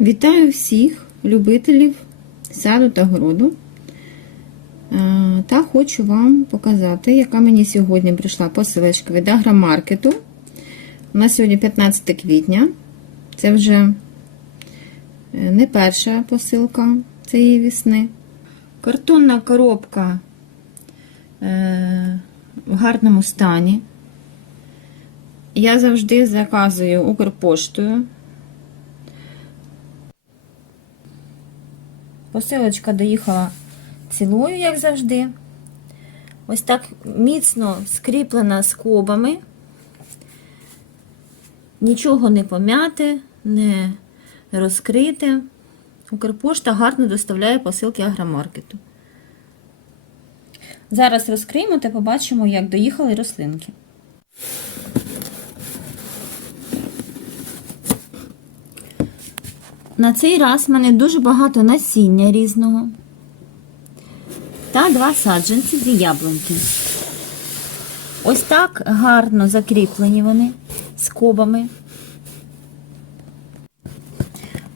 Вітаю всіх любителів саду та городу. Та хочу вам показати, яка мені сьогодні прийшла посилочка від агромаркету. У нас сьогодні 15 квітня. Це вже е, не перша посилка цієї весни. Картонна коробка е, в гарному стані. Я завжди заказую Укрпоштою. Посилочка доїхала цілою, як завжди. Ось так міцно скріплена скобами. Нічого не пом'яте, не розкрите. Укрпошта гарно доставляє посилки агромаркету. Зараз розкриємо та побачимо, як доїхали рослинки. На цей раз в мене дуже багато насіння різного. Та два саджанці, дві яблунки. Ось так гарно закріплені вони скобами.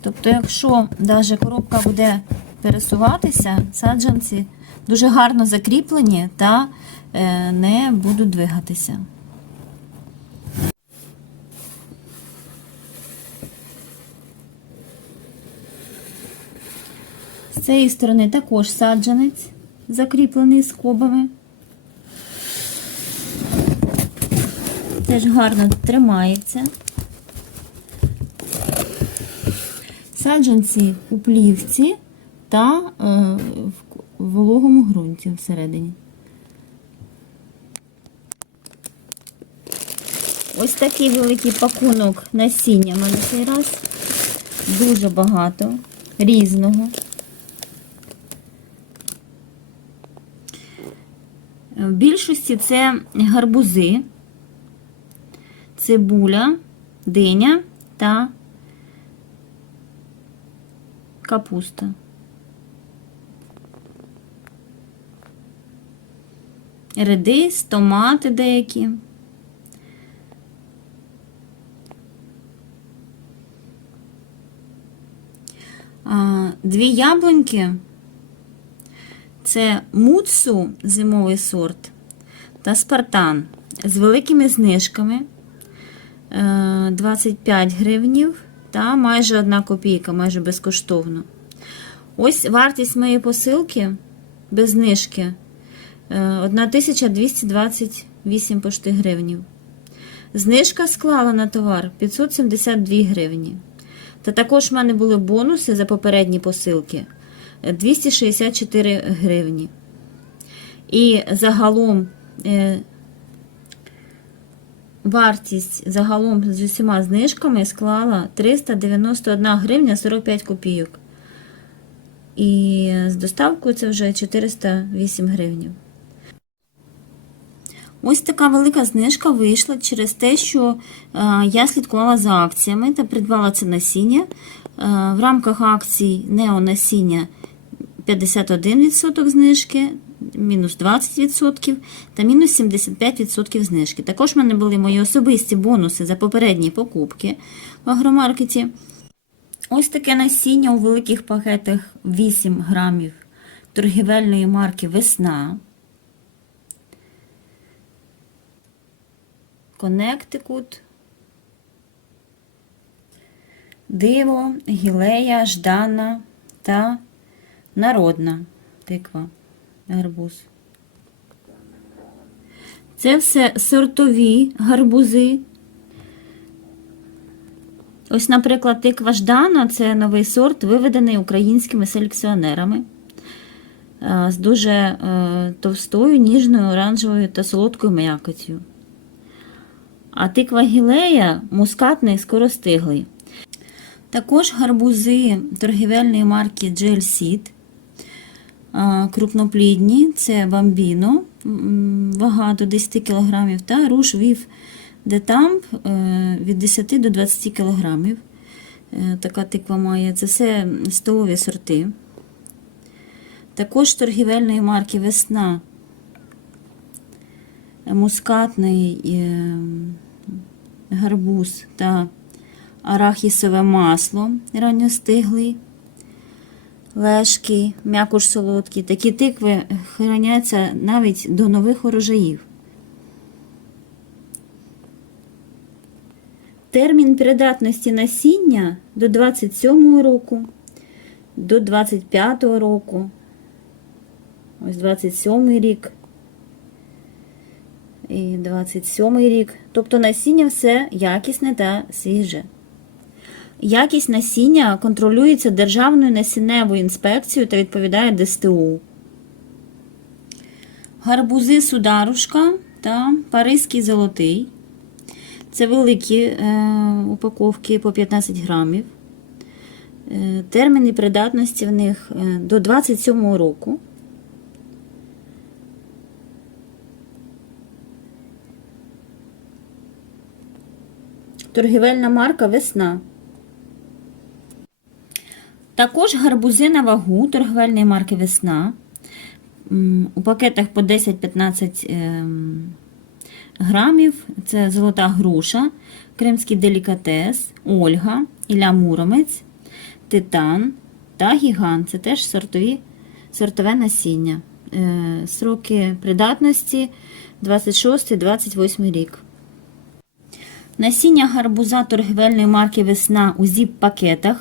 Тобто, якщо навіть коробка буде пересуватися, саджанці дуже гарно закріплені та е, не будуть двигатися. З цієї сторони також саджанець, закріплений скобами. Теж гарно тримається. Саджанці у плівці та е, в вологому ґрунті всередині. Ось такий великий пакунок насіння на цей раз. Дуже багато різного. В більшості це гарбузи, цибуля, диня та капуста. Редис, томати деякі. Дві яблуньки це муцу зимовий сорт та спартан з великими знижками е, 25 гривнів та майже 1 копійка, майже безкоштовно. Ось вартість моєї посилки без знижки е, 1228 пошти гривнів. Знижка склала на товар 572 гривні. Та також в мене були бонуси за попередні посилки 264 гривні. І загалом е, вартість загалом з усіма знижками склала 391 гривня 45 копійок. І з доставкою це вже 408 гривень. Ось така велика знижка вийшла через те, що е, я слідкувала за акціями та придбала це насіння. Е, в рамках акцій неонасіння 51% знижки, мінус 20% та мінус 75% знижки. Також в мене були мої особисті бонуси за попередні покупки в агромаркеті. Ось таке насіння у великих пакетах 8 грамів торгівельної марки Весна. Коннектикут, диво, гілея, ждана та народна тиква, гарбуз. Це все сортові гарбузи. Ось, наприклад, тиква Ждана це новий сорт, виведений українськими селекціонерами е, з дуже е, товстою, ніжною, оранжевою та солодкою м'якоттю. А тиква гілея мускатний скоростиглий. Також гарбузи торгівельної марки Gel Seed. Е, Крупноплідні це бамбіно, вага до 10 кг, та руш вів детамп е, від 10 до 20 кг. Така тиква має. Це все столові сорти. Також торгівельної марки Весна мускатний е, гарбуз та арахісове масло ранньостиглий, лешки, м'якуш солодкий. Такі тикви храняться навіть до нових урожаїв. Термін придатності насіння до 27 року, до 25 року, ось 27 рік і 27 рік. Тобто насіння все якісне та свіже. Якість насіння контролюється Державною насінневою інспекцією та відповідає ДСТУ. Гарбузи Сударушка та Паризький золотий. Це великі е, упаковки по 15 грамів. Е, терміни придатності в них е, до 27 року. Торгівельна марка Весна. Також гарбузи на вагу торгівельної марки Весна. У пакетах по 10-15 ем, грамів. Це золота груша, кримський делікатес, Ольга, Ілля Муромець, Титан та Гігант. Це теж сортові, сортове насіння. Е, Сроки придатності 26-28 рік. Насіння гарбуза торгівельної марки Весна у зіп-пакетах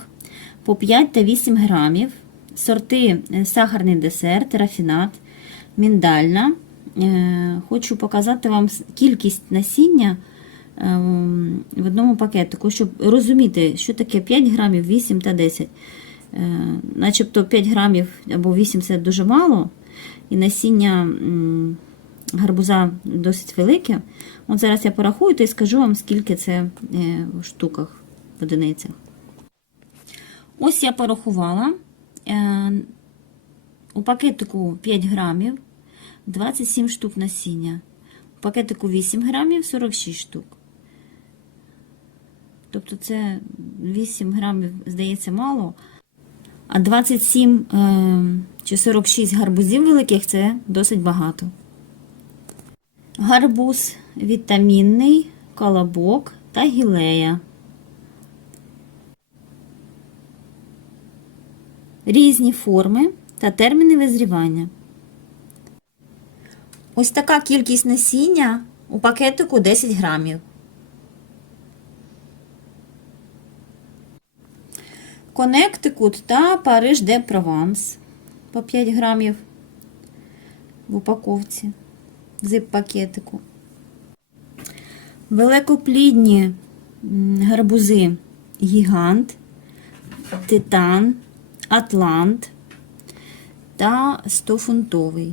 по 5 та 8 грамів. Сорти е, сахарний десерт, рафінат, міндальна. Е, Хочу показати вам кількість насіння е, в одному пакетику, щоб розуміти, що таке 5 грамів, 8 та 10. Е, Начебто 5 грамів або 8 це дуже мало, і насіння гарбуза досить велике. От зараз я порахую та й скажу вам, скільки це в штуках, в одиницях. Ось я порахувала. Е, У пакетику 5 грамів 27 штук насіння. У пакетику 8 грамів 46 штук. Тобто це 8 грамів, здається, мало. А 27 е, чи 46 гарбузів великих це досить багато. Гарбуз вітамінний, колобок та гілея. Різні форми та терміни визрівання. Ось така кількість насіння у пакетику 10 грамів. Коннектикут та Париж де Прованс по 5 грамів в упаковці зип-пакетику. Великоплідні гарбузи Гігант, Титан, Атлант та 100-фунтовий.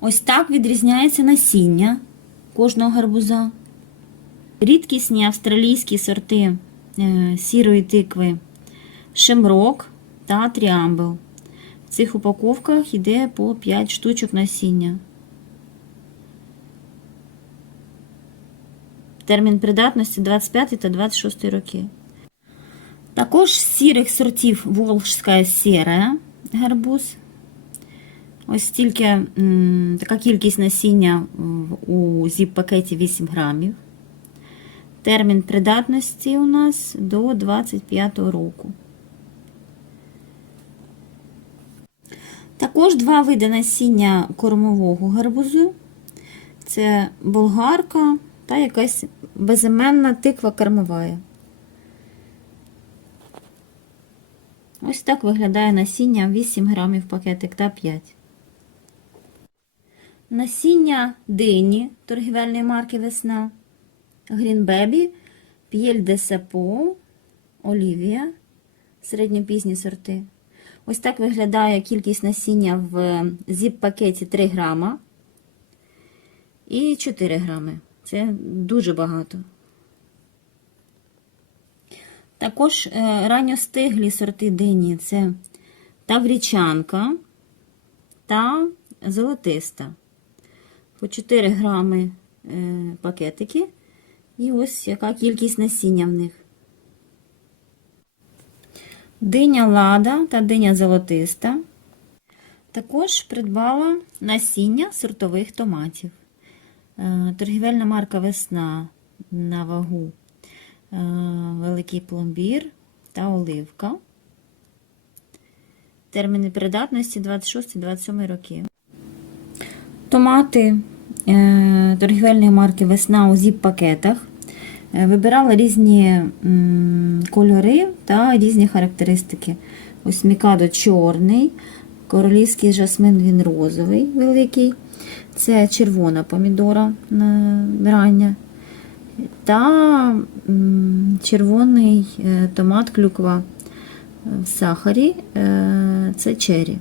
Ось так відрізняється насіння кожного гарбуза. Рідкісні австралійські сорти е, сірої тикви Шемрок та Тріамбл. В цих упаковках йде по 5 штучок насіння. Термін придатності 25 та 26 роки. Також з сірих сортів Волжська сіра гарбуз. Ось стільки така кількість насіння у зіп-пакеті 8 грамів. Термін придатності у нас до 25 року. Також два види насіння кормового гарбузу. Це болгарка та якась безіменна тиква кормовая. Ось так виглядає насіння 8 грамів пакетик та 5. Насіння дині торгівельної марки Весна. Green Baby, П'єль де Сапо, Олівія, середньопізні сорти. Ось так виглядає кількість насіння в зіп-пакеті 3 грама і 4 грами. Це дуже багато. Також е, ранньостиглі сорти дині це таврічанка та золотиста. По 4 грами е, пакетики. І ось яка кількість насіння в них. Диня лада та диня золотиста. Також придбала насіння сортових томатів. Е, Торгівельна марка Весна на вагу. Е, Великий пломбір та оливка. Терміни придатності 26-27 роки. Томати е, торгівельної марки Весна у зіп-пакетах. Вибирала різні кольори та різні характеристики. Ось мікадо чорний, королівський жасмин він розовий великий. Це червона помідора рання. Та червоний е, томат клюква в сахарі е, це чері.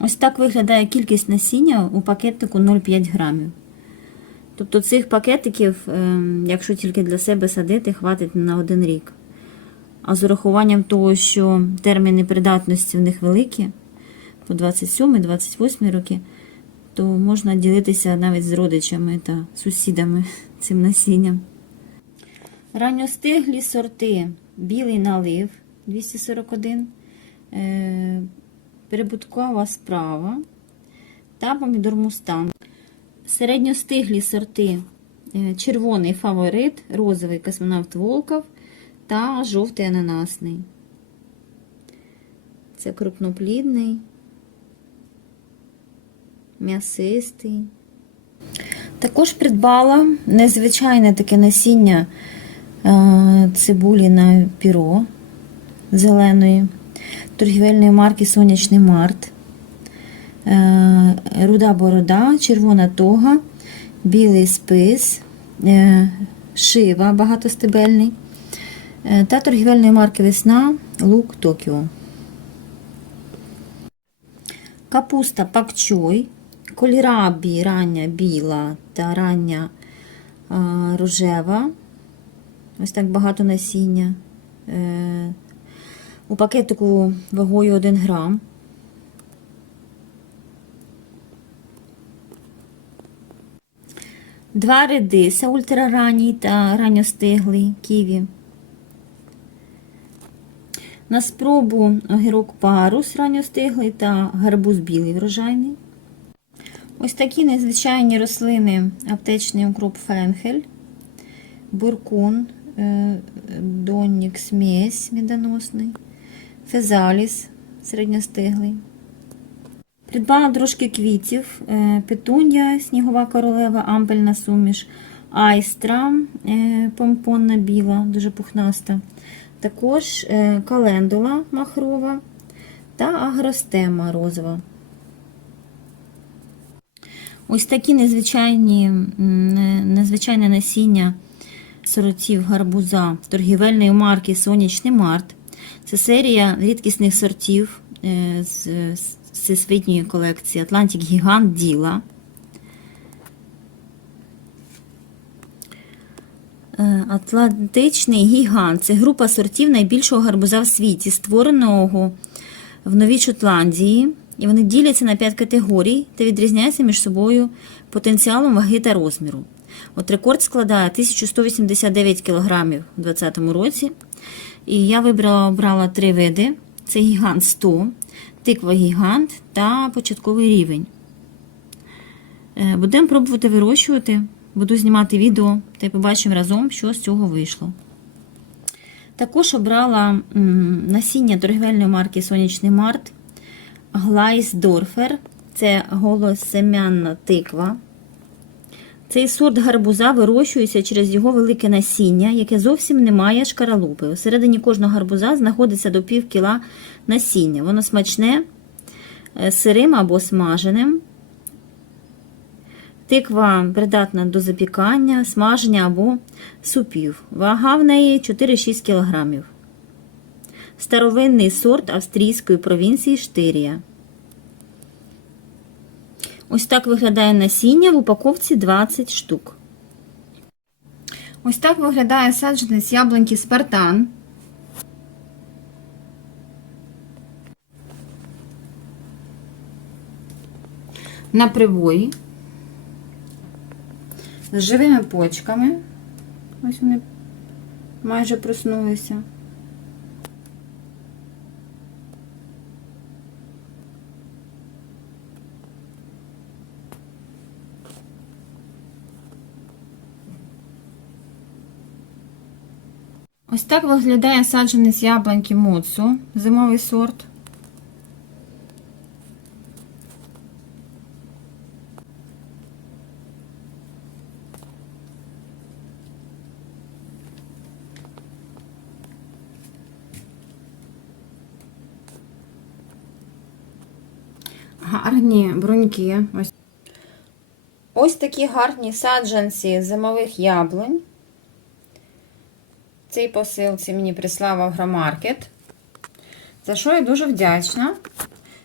Ось так виглядає кількість насіння у пакетику 0,5 грамів. Тобто цих пакетиків, е, якщо тільки для себе садити, хватить на один рік. А з урахуванням того, що терміни придатності в них великі, по 27-28 роки, то можна ділитися навіть з родичами та сусідами цим насінням. Ранньостиглі сорти білий налив 241, е, прибуткова справа та помідор мустанг. Середньостиглі сорти е, червоний фаворит, розовий космонавт Волков та жовтий ананасний. Це крупноплідний, м'ясистий. Також придбала незвичайне таке насіння е, цибулі на піро зеленої, торгівельної марки Сонячний Март, е, руда борода, червона тога, білий спис, е, шива багатостебельний та торгівельної марки Весна лук Токіо. Капуста пакчой, кольрабі рання біла та рання а, рожева. Ось так багато насіння. Е, у пакетику вагою 1 грам. Два редиса ультраранній та ранньостиглий ківі. На спробу огірок парус ранньостиглий та гарбуз білий врожайний. Ось такі незвичайні рослини аптечний укроп фенхель, буркун, е, доннік смесь медоносний, фезаліс середньостиглий. Придбала трошки квітів, е, снігова королева, ампельна суміш, айстра, е, помпонна біла, дуже пухнаста. Також календула махрова та агростема розова. Ось такі незвичайні, незвичайне насіння сортів гарбуза торгівельної марки Сонячний Март. Це серія рідкісних сортів е, з всесвітньої колекції Атлантик Гігант Діла. Е, Атлантичний гігант це група сортів найбільшого гарбуза в світі, створеного в Новій Шотландії. І вони діляться на 5 категорій та відрізняються між собою потенціалом ваги та розміру. От рекорд складає 1189 кг у 2020 році. І я вибрала обрала три види: це гігант 100, тиква гігант та початковий рівень. Е, Будемо пробувати вирощувати. Буду знімати відео та й побачимо разом, що з цього вийшло. Також обрала насіння торгівельної марки Сонячний Март Глайсдорфер. Це голосем'янна тиква. Цей сорт гарбуза вирощується через його велике насіння, яке зовсім не має шкаралупи. У середині кожного гарбуза знаходиться до пів кіла насіння. Воно смачне, е, сирим або смаженим. Тиква придатна до запікання, смаження або супів. Вага в неї 4-6 кг. Старовинний сорт австрійської провінції Штирія. Ось так виглядає насіння в упаковці 20 штук. Ось так виглядає саджанець яблуньки Спартан. На привої. З живими почками. Ось вони майже проснулися. Так виглядає саджанець яблуньки Моцу, зимовий сорт. Гарні бруньки. Ось. Ось такі гарні саджанці зимових яблунь. Цій посилці мені прислав Агромаркет. За що я дуже вдячна.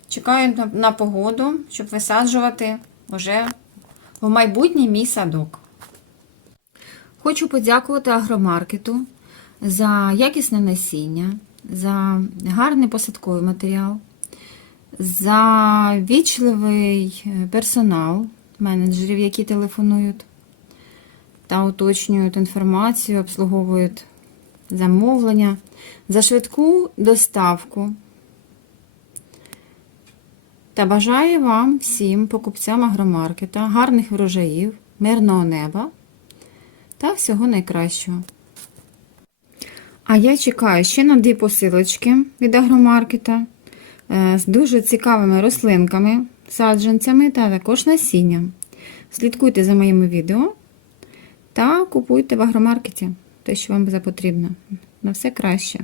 Чекаю на, погоду, щоб висаджувати вже в майбутній мій садок. Хочу подякувати Агромаркету за якісне насіння, за гарний посадковий матеріал, за вічливий е, персонал, менеджерів, які телефонують та уточнюють інформацію, обслуговують замовлення, за швидку доставку. Та бажаю вам всім покупцям агромаркета гарних врожаїв, мирного неба та всього найкращого. А я чекаю ще на дві посилочки від агромаркета е, з дуже цікавими рослинками, саджанцями та також насінням. Слідкуйте за моїми відео та купуйте в агромаркеті те, що вам запотрібно. На все краще.